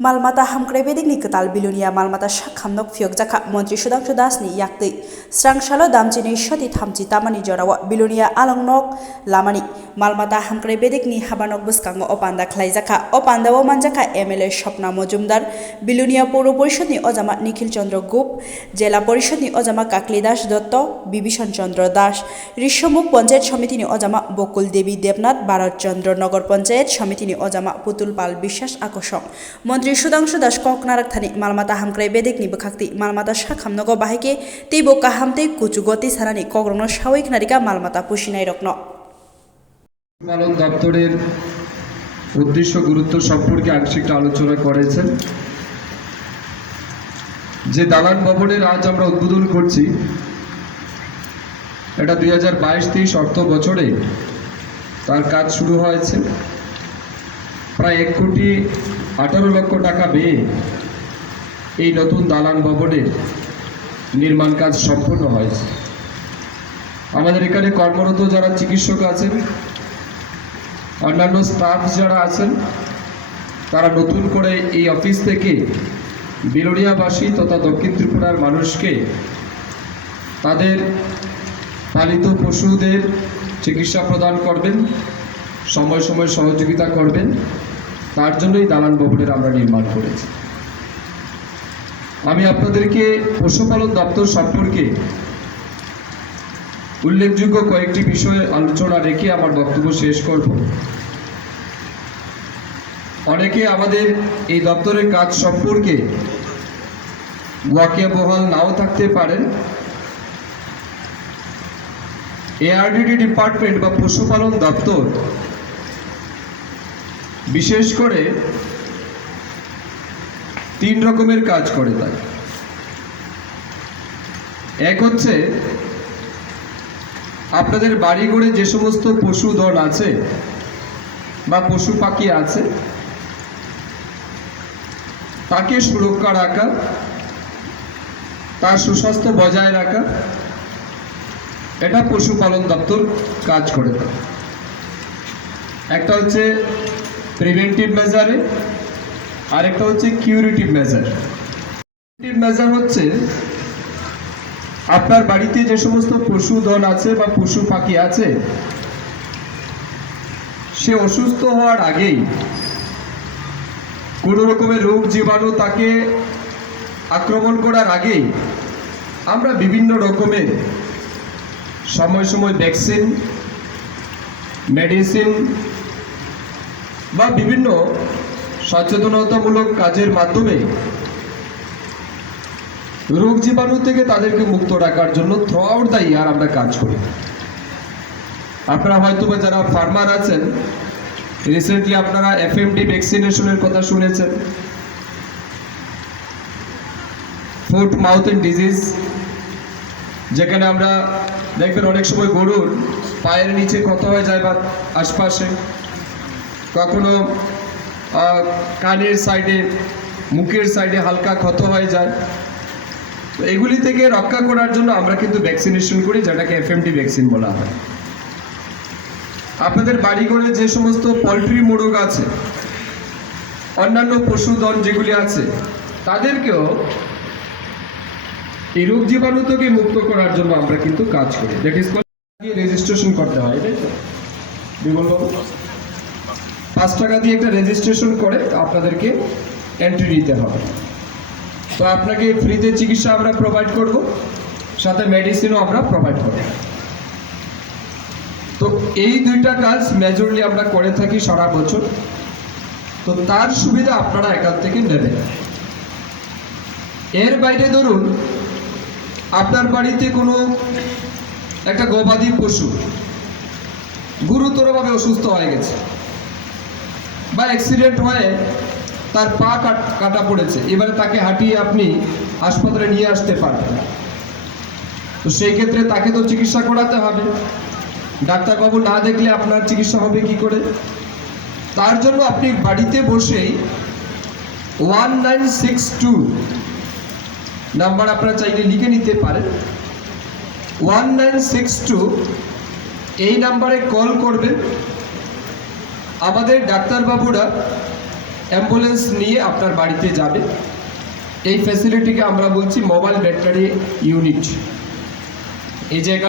Malmata hamkrebedik ni ketal bilunia malmata shakhamnok phiok jaka Mantri Sudhanshu Das ni yaktei srangshalo damchini shoti thamchi tamani jorawa bilunia alangnok lamani malmata hamkrebedik ni habanok buskango opanda khlaijaka opandawo manjaka MLA Shopna Mojumdar bilunia Poro Porishod ni ojama Nikhil Chandra Gup Jela Porishod ni ojama Kakli Das Dotto Bibhishan Chandra Das Rishomuk Panchayat Samiti ni ojama Bokul Devi Debnath Bharat Chandra Nagar Panchayat Samiti ni ojama Putul Pal Bishwas Akosong Mantri Sudhanshu Das koknarak thani malmata hamkrebedik ni bkhakti malmata shakhamnogo bahike teibo kahamte kuchugoti sarani kogrongno sawik narika malmata pushinai rokno পালন দপ্তরের উদ্দেশ্য গুরুত্ব সম্পর্কে আংশিক আলোচনা করেছেন। যে দালান ভবনের আজ আমরা উদ্বোধন করছি এটা 2022-23 অর্থ বছরে তার কাজ শুরু হয়েছে। প্রায় 1,18 লক্ষ টাকা ব্যয়ে এই নতুন দালান ভবনের নির্মাণ কাজ সম্পন্ন হয়েছে। আমাদের এখানে কর্মরত যারা চিকিৎসক আছেন, অন্যান্য স্টাফ যারা আছেন, তারা নতুন করে এই অফিস থেকে বিলোনিয়াবাসী তথা দক্ষিণ ত্রিপুরার মানুষকে তাদের পালিত পশুদের চিকিৎসা প্রদান করবেন, সময় সময় সহযোগিতা করবেন। তার জন্যই দালান ভবনের আমরা নির্মাণ করেছি। আমি আপনাদেরকে পশুপালন দপ্তর সম্পর্কে উল্লেখযোগ্য কয়েকটি বিষয়ে আলোচনা রেখে আমার বক্তব্য শেষ করব। অনেকে আমাদের এই দপ্তরের কাজ সম্পর্কে ওয়াকিবহাল নাও থাকতে পারেন। এআরডিডি ডিপার্টমেন্ট বা পশুপালন দপ্তর বিশেষ করে 3 রকমের কাজ করে থাকে। এক হচ্ছে আপনাদের বাড়িঘরে যে সমস্ত পশুধন আছে বা পশু পাখি আছে তাকে সুরক্ষা রাখা, তার সুস্বাস্থ্য বজায় রাখা, এটা পশুপালন দপ্তর কাজ করে থাকে। একটা হচ্ছে প্রিভেন্টিভ মেজারে, আর একটা হচ্ছে কিউরেটিভ মেজার। প্রিভেন্টিভ মেজার হচ্ছে আপনার বাড়িতে যে সমস্ত পশুধন আছে বা পশু পাখি আছে সে অসুস্থ হওয়ার আগেই কোনো রকমের রোগ জীবাণু তাকে আক্রমণ করার আগেই আমরা বিভিন্ন রকমের সময় সময় ভ্যাকসিন, মেডিসিন বা বিভিন্ন সচেতনতামূলক কাজের মাধ্যমে রোগ জীবাণু থেকে তাদেরকে মুক্ত রাখার জন্য থ্রু আউট দ্য ইয়ার আমরা কাজ করি। আপনারা হয়তো যারা ফার্মার আছেন, রিসেন্টলি আপনারা FMD ভ্যাকসিনেশনের কথা শুনেছেন, ফুট মাউথ এন্ড ডিজিজ, যেখানে আমরা দেখবেন অনেক সময় গরুর পায়ের নিচে ক্ষত হয়ে যায় বা আশপাশে, কখনো কানের সাইডে, মুখের সাইডে হালকা ক্ষত হয়ে যায়। তো এগুলি থেকে রক্ষা করার জন্য আমরা কিন্তু ভ্যাকসিনেশন করি, যেটাকে FMD ভ্যাকসিন বলা হয়। আপনাদের বাড়িঘরে যে সমস্ত পোলট্রি মোরগ আছে, অন্যান্য পশুধন যেগুলি আছে, তাদেরকেও এই রোগ জীবাণু থেকে মুক্ত করার জন্য আমরা কিন্তু কাজ করি। দ্যাট ইজ রেজিস্ট্রেশন করতে হয়, তাই তো বিমল বাবু? 5 টাকা দিয়ে একটা রেজিস্ট্রেশন করে আপনাদেরকে এন্ট্রি নিতে হবে। তো আপনাকে ফ্রিতে চিকিৎসা আমরা প্রোভাইড করব, সাথে মেডিসিনও আমরা প্রোভাইড করব। তো এই 2টা কাজ মেজরলি আমরা করে থাকি সারা বছর। তো তার সুবিধা আপনারা এখান থেকে নেবেন। এর বাইরে ধরুন আপনার বাড়িতে কোনো একটা গবাদি পশু গুরুতরভাবে অসুস্থ হয়ে গেছে বা অ্যাক্সিডেন্ট হয়ে তার পা কাটা পড়েছে, এবারে তাকে হাঁটিয়ে আপনি হাসপাতালে নিয়ে আসতে পারবেন না। তো সেই ক্ষেত্রে তাকে তো চিকিৎসা করাতে হবে। ডাক্তারবাবু না দেখলে আপনার চিকিৎসা হবে কি করে? তার জন্য আপনি বাড়িতে বসেই 1962 নাম্বার আপনারা চাইলে লিখে নিতে পারেন। 1962 এই নাম্বারে কল করবেন। আমাদের ডাক্তারবাবুরা অ্যাম্বুলেন্স নিয়ে আপনার বাড়িতে যাবে। এই ফ্যাসিলিটিকে আমরা বলছি মোবাইল ব্যাটারি ইউনিট। এই জায়গা